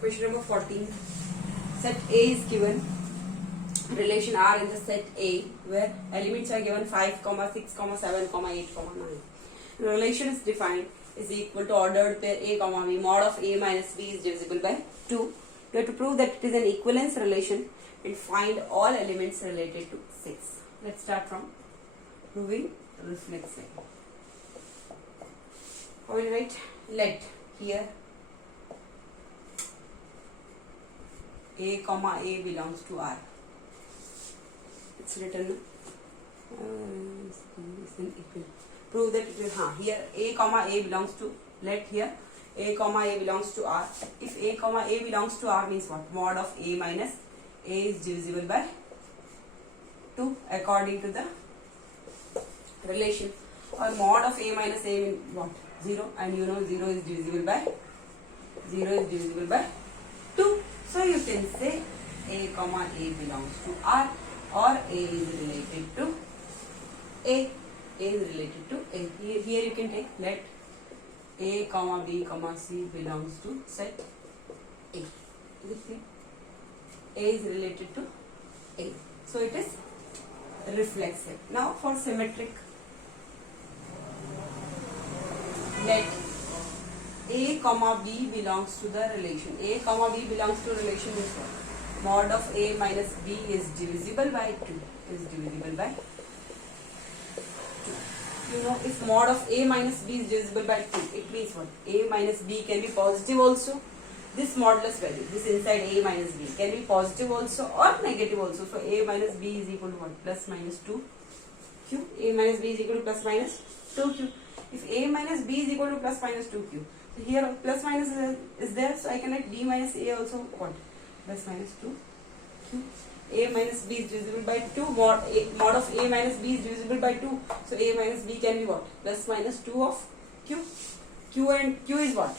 Question number 14. Set A is given. Relation R in the set A where elements are given 5, 6, 7, 8, 9. Relation is defined is equal to ordered pair A, B. Mod of A minus B is divisible by 2. We have to prove that it is an equivalence relation and find all elements related to 6. Let's start from proving reflexive. How will you write? Let here A, A belongs to R. It's written. Prove that it is here A, belongs to. Let here A, belongs to R. If A, belongs to R means what? Mod of A minus A is divisible by 2 according to the relation. Or mod of A minus A means what? 0, and you know 0 is divisible by 2. So you can say A, belongs to R, or A is related to A. A is related to A. Here you can take let A, B, C belongs to set A. Is it clear? A is related to A. So it is reflexive. Now for symmetric, let A, B belongs to the relation. A, B belongs to relation is what? Mod of A minus B is divisible by 2. Is divisible by 2. You know, if mod of A minus B is divisible by 2, it means what? A minus B can be positive also. This modulus value, this inside A minus B, can be positive also or negative also. So A minus B is equal to what? Plus minus 2Q. A minus B is equal to plus minus 2Q. If A minus B is equal to plus minus 2Q, so here plus minus is there, so I can write B minus A also what? Plus minus 2Q. A minus B is divisible by 2. Mod of A minus B is divisible by 2. So A minus B can be what? Plus minus 2 of Q. Q and Q is what?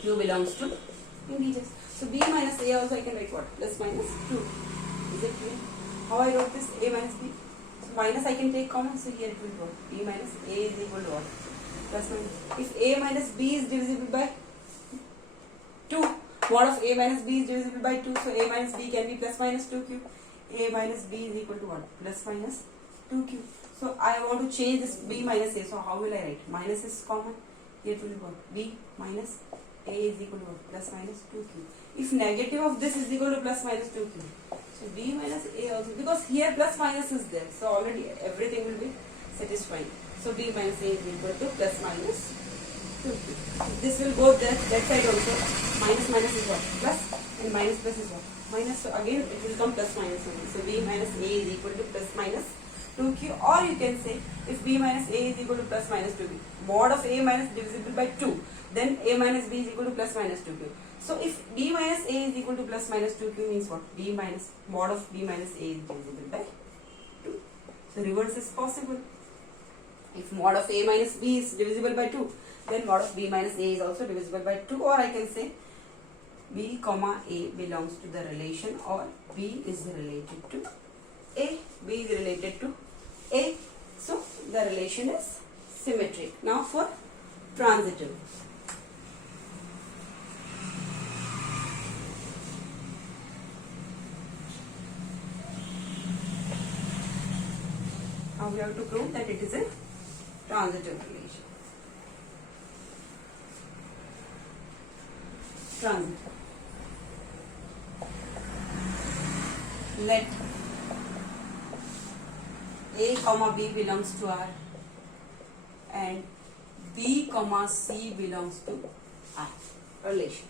Q belongs to integers. So B minus A also I can write what? Plus minus 2. Is it clear? How I wrote this? A minus B. So minus I can take common. So here it will be what? B minus A is equal to what? Plus minus. If A minus B is divisible by 2, mod of A minus B is divisible by 2. So A minus B can be plus minus 2Q. A minus B is equal to what? Plus minus 2Q. So I want to change this B minus A. So how will I write? Minus is common. Here it will be what? B minus A is equal to what? Plus minus 2Q. If negative of this is equal to plus minus 2Q. So B minus A also. Because here plus minus is there. So already everything will be satisfying. So B minus A is equal to plus minus 2Q. This will go that side also. Minus minus is what? Plus, and minus plus is what? Minus. So again it will come plus minus only. So B minus A is equal to plus minus 2Q, or you can say if B minus A is equal to plus minus 2Q, mod of A minus divisible by 2, then A minus B is equal to plus minus 2Q. So if B minus A is equal to plus minus 2Q means what? B minus, mod of B minus A is divisible by 2. So reverse is possible. If mod of A minus B is divisible by 2, then mod of B minus A is also divisible by 2, or I can say B, A belongs to the relation, or B is related to A. B is related to A. So the relation is symmetric. Now for transitive. Now we have to prove that it is a transitive relation. Transitive. Let A, B belongs to R and B, C belongs to R. Relation.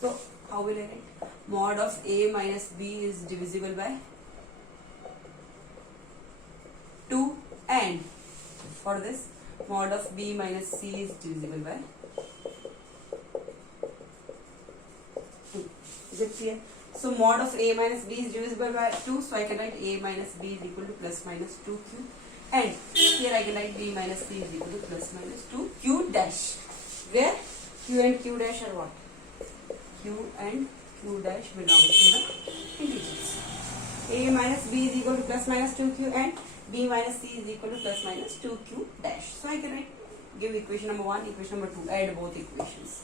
So how will I write? Mod of A minus B is divisible by 2, and for this mod of B minus C is divisible by 2. Is it clear? So mod of A minus B is divisible by 2, so I can write A minus B is equal to plus minus 2Q, and here I can write B minus C is equal to plus minus 2Q dash, where Q and Q dash are what? Q and Q dash belongs to the integers. A minus B is equal to plus minus 2Q and B minus C is equal to plus minus 2Q dash. So I can write, give equation number 1, equation number 2, add both equations.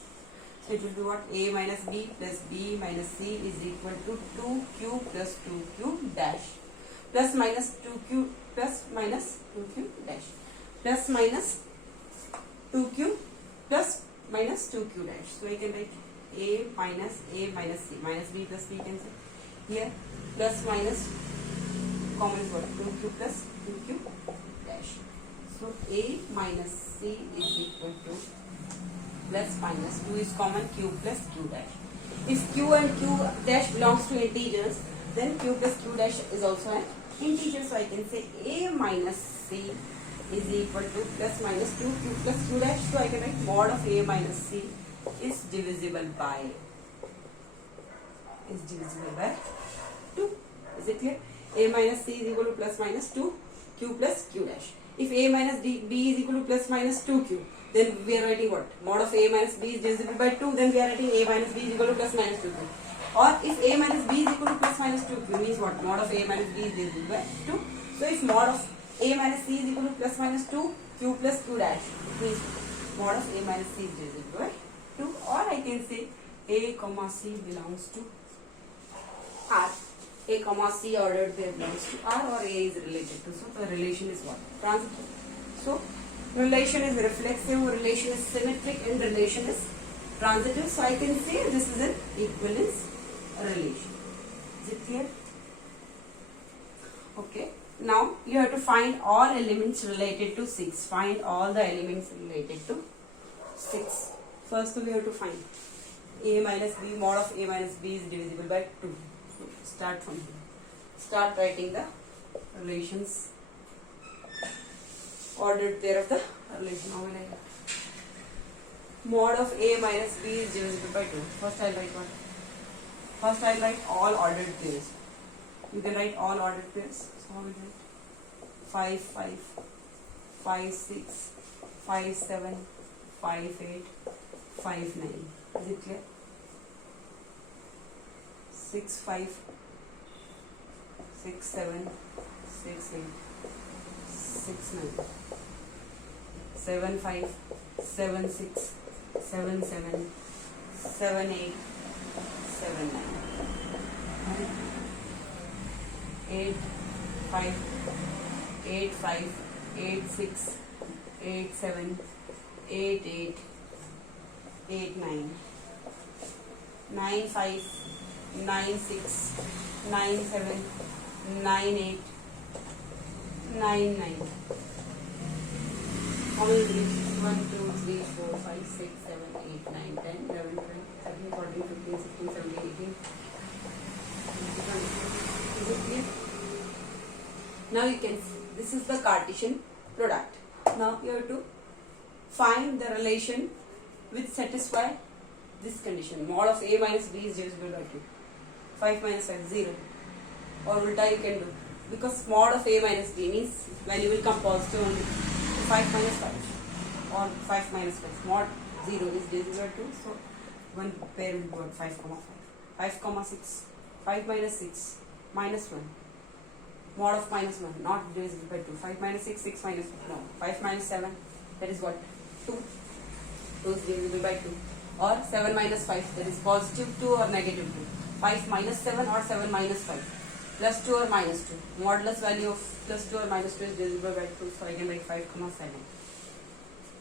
So it will be what? A minus B plus B minus C is equal to 2q plus 2q dash plus minus 2q plus minus 2q dash plus minus 2q plus minus 2q dash. So I can write A minus C minus B plus B can say here plus minus common is what? 2q plus 2q dash. So A minus C is equal to plus minus 2 is common, q plus q dash. If q and q dash belongs to integers, then q plus q dash is also an integer. So I can say A minus C is equal to plus minus 2q plus q dash. So I can write mod of A minus C is divisible by 2. Is it clear? A minus C is equal to plus minus 2q plus q dash. If A minus B is equal to plus minus 2q, then we are writing what? Mod of A minus B is divisible by 2, then we are writing A minus B is equal to plus minus 2q. Or if A minus B is equal to plus minus 2q, means what? Mod of A minus B is divisible by 2. So if mod of A minus C is equal to plus minus 2q plus q dash, means mod of A minus C is divisible by 2. Or I can say A comma C belongs to R. A comma C ordered pair belongs to R, or A is related to. So the relation is what? Transitive. So relation is reflexive, relation is symmetric, and relation is transitive. So I can say this is an equivalence relation. Is it clear? Okay. Now you have to find all elements related to 6. Find all the elements related to 6. First we have to find A minus B. Mod of A minus B is divisible by 2. So start from here. Start writing the relations. Ordered pair of the relation. How will I write? Mod of A minus B is divisible by 2. First I will write what? First I will write all ordered pairs. You can write all ordered pairs. So how will I write? 5, 5, 5, 6, 5, 7, 5, 8, 5, 9. Is it clear? 6, 5, 6, 7, 6, 8, 6, 9. 7, 5, 7, 6, 7, 7, 7, 8, 7, 9. 8, 5, 8, 5, 8, 6, 8, 7, 8, 8, 8, 9. 9, 5, 9, 6, 9, 7, 9, 8, 9, 9. How many digits? 1, 2, 3, 4, 5, 6, 7, 8, 9, 10, 11, 12, 13, 14, 15, 16, 17, 18. Is it clear? Now you can see this is the Cartesian product. Now you have to find the relation which satisfy this condition. Mod of A minus B is divisible by 2. 5 minus 5, 0. Or ulta you can do. Because mod of A minus B means value will come positive only. 5 minus 5 or 5 minus 5. Mod 0 is divisible by 2. So one pair will be what? 5 comma 5. 5 comma 6. 5 minus 6 minus 1. Mod of minus 1 not divisible by 2. 5 minus 6, 6 minus 5. No. 5 minus 7, that is what? 2. 2 is divisible by 2. Or 7 minus 5, that is positive 2 or negative 2. 5 minus 7 or 7 minus 5. Plus 2 or minus 2. Modulus value of plus 2 or minus 2 is divisible by 2. So I can write 5 comma 7.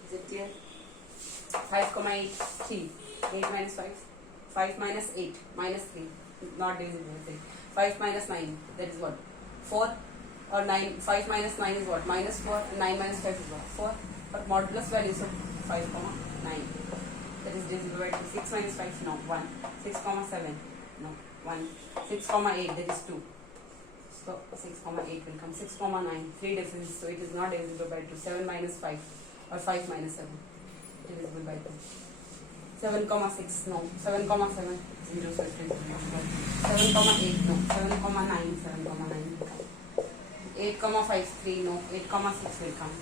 Is it clear? 5 comma 8, 3. 8 minus 5. 5 minus 8, minus 3. Not divisible by 3. 5 minus 9, that is what? 4 or 9. 5 minus 9 is what? Minus 4. 9 minus 5 is what? 4. But modulus values of 5 comma 9. That is divisible by 2. 6 minus 5, no, 1. 6 comma 7, no, 1. 6 comma 8, that is 2. So 6 comma 8 will come. 6 comma 9, 3 difference. So it is not divisible by 2. 7 minus 5 or 5 minus 7, divisible by 2. 7 comma 6, no. 7 comma 7, 0. So it is divisible by 2. 7 comma 8, no. 7 comma 9, 7 comma 9 will come. 8 comma 5, 3, no. 8 comma 6 will come.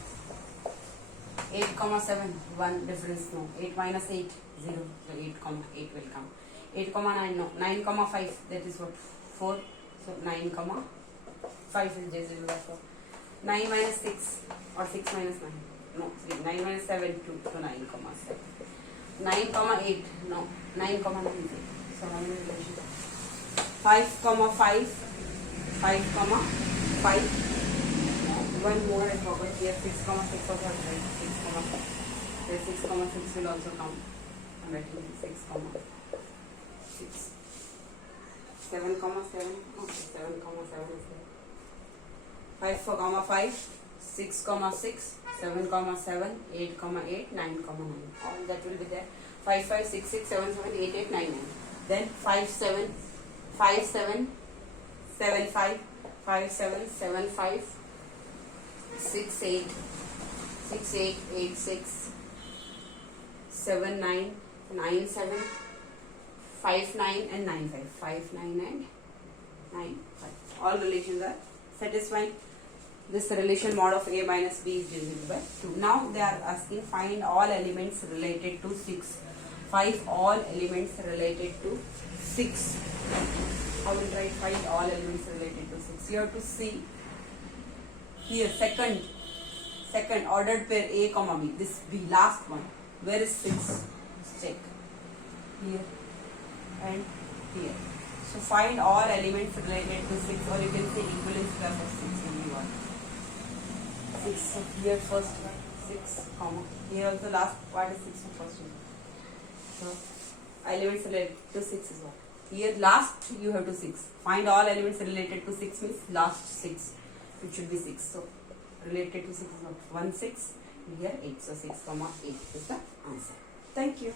8 comma 7, 1 difference, no. 8 minus 8, 0. So 8 comma 8 will come. 8 comma 9, no. 9 comma 5, that is what? 4. So 9 comma 5 is divisible by 4. 9 minus 6 or 6 minus 9, no. 3. 9 minus 7, 2. So 9 comma 7. 9 comma 8, no, 9 comma 9 is 8. So how many relations? 5 comma 5, 5 comma 5. One more I forgot here, 6 comma 6 also I write, 6 comma 6. There 6 comma 6 will also count. I'm writing 6 comma 6. 7 comma 7, okay, 7 comma 7 is there. 5 4 comma 5, 6 comma 6, 7 comma 7, 8 comma 8, 9 comma 9. All that will be there. 5 5 6 6 7 7 8 8 9 9. Then 5 7 5 7 7 5 5 7 7 5 6 8 6 8 8 6 7 9 9 7 5 9 and 9 5 5 9 and 9 5. All relations are satisfying. This relation mod of A minus B is divisible by 2. Now they are asking find all elements related to 6. Find all elements related to 6. How will write find all elements related to 6? You have to see here second ordered pair A comma B. This B last one. Where is 6? Let's check here and here. So find all elements related to 6, or you can say equivalence class of 6 will be 1. 6, so here first one 6 comma, here also last part is 6 for first one. So elements related to 6 is what? Here last you have to 6. Find all elements related to 6 means last 6. It should be 6. So related to 6 is what? 1 6, here 8. So 6 comma 8 is the answer. Thank you.